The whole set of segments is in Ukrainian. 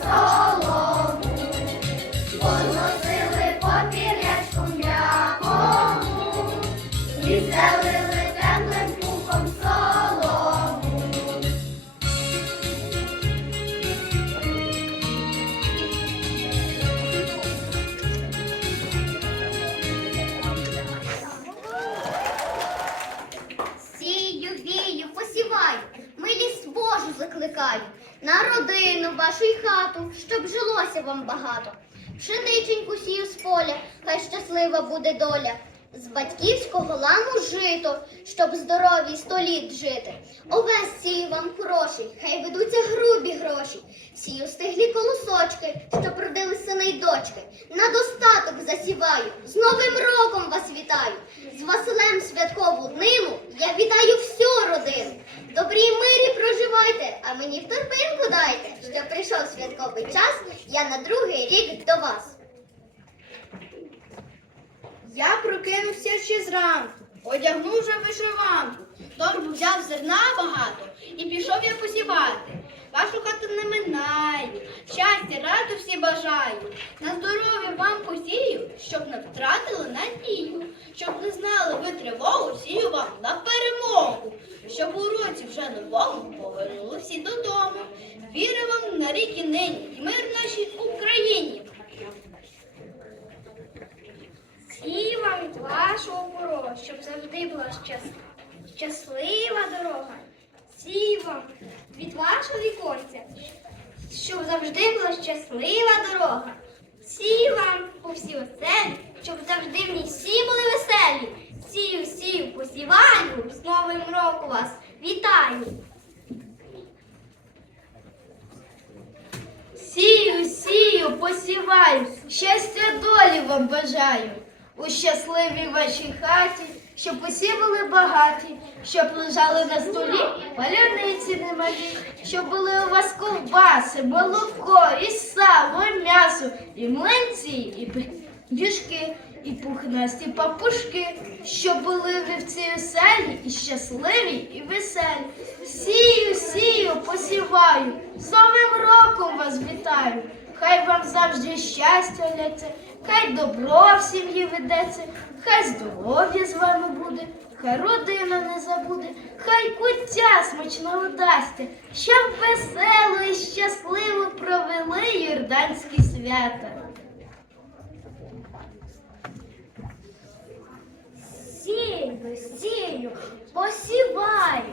走告。На вашу хату, щоб жилося вам багато. Пшениченьку сію з поля, хай щаслива буде доля. З батьківського лану жито, щоб здорові сто літ жити. Овес сію вам хороший, хай ведуться грубі гроші. Сію стиглі колосочки, щоб родили сини й дочки. На достаток засіваю, з Новим роком вас вітаю. З Василем святкову днину я вітаю всю родину. Добрі й мирі проживайте, а мені в торбинку дайте, що прийшов святковий час, я на другий рік до вас. Я прокинувся ще зранку, одягнув вже вишиванку, торбу взяв зерна багато і пішов я посівати. Вашу хату не минаю, щастя, ради всі бажаю. На здоров'я вам посію, щоб не втратили надію, щоб не знали ви тривогу, сію вам на перемогу, щоб у році вже новому повернули всі додому. Віри вам на рік і нині, і мир нашій Україні. І вам від вашого порога, щоб завжди була щас... щаслива дорога. Сій вам від вашого віконця, щоб завжди була щаслива дорога. Сій вам по всій оселі, щоб завжди в ній всі були веселі. Сію, сію, посіваю, з Новим роком вас вітаю. Сію, сію, посіваю, щастя долі вам бажаю. У щасливій вашій хаті, щоб усі були багаті, щоб лежали на столі паляниці немалі, щоб були у вас ковбаси, молоко, і сало, і м'ясо, і млинці, і пиріжки, і пухнасті папушки, щоб були в цій оселі і щасливі, і веселі. Сію, сію, посіваю, з Новим роком вас вітаю. Хай вам завжди щастя ляться, хай добро в сім'ї ведеться, хай здоров'я з вами буде, хай родина не забуде, хай куття смачного дасться, щоб весело і щасливо провели юрданські свята. Сію, сію, посіваю.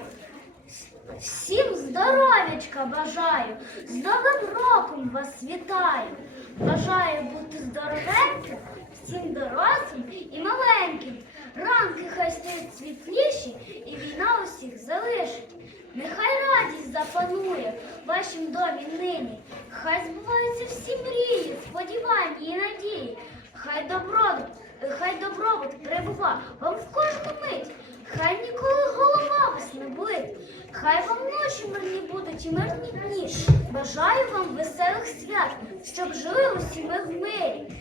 Всім бажаю, з Новим роком вас вітаю. Бажаю бути здоровеньким, всім дорослим і маленьким. Ранки хай стають світліші і війна усіх залишить. Нехай радість запанує в вашім домі нині. Хай збуваються всі мрії, сподівання і надії. Хай добробут, хай добробут прибува вам в кожну мить. Хай ніколи голова вас не болить. Хай вам ночі мирні будуть і мирні дні. Бажаю вам веселих свят, щоб жили усі ми в мирі.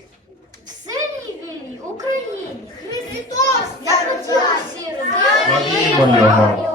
В сильній вільній Україні Христос народився! Його!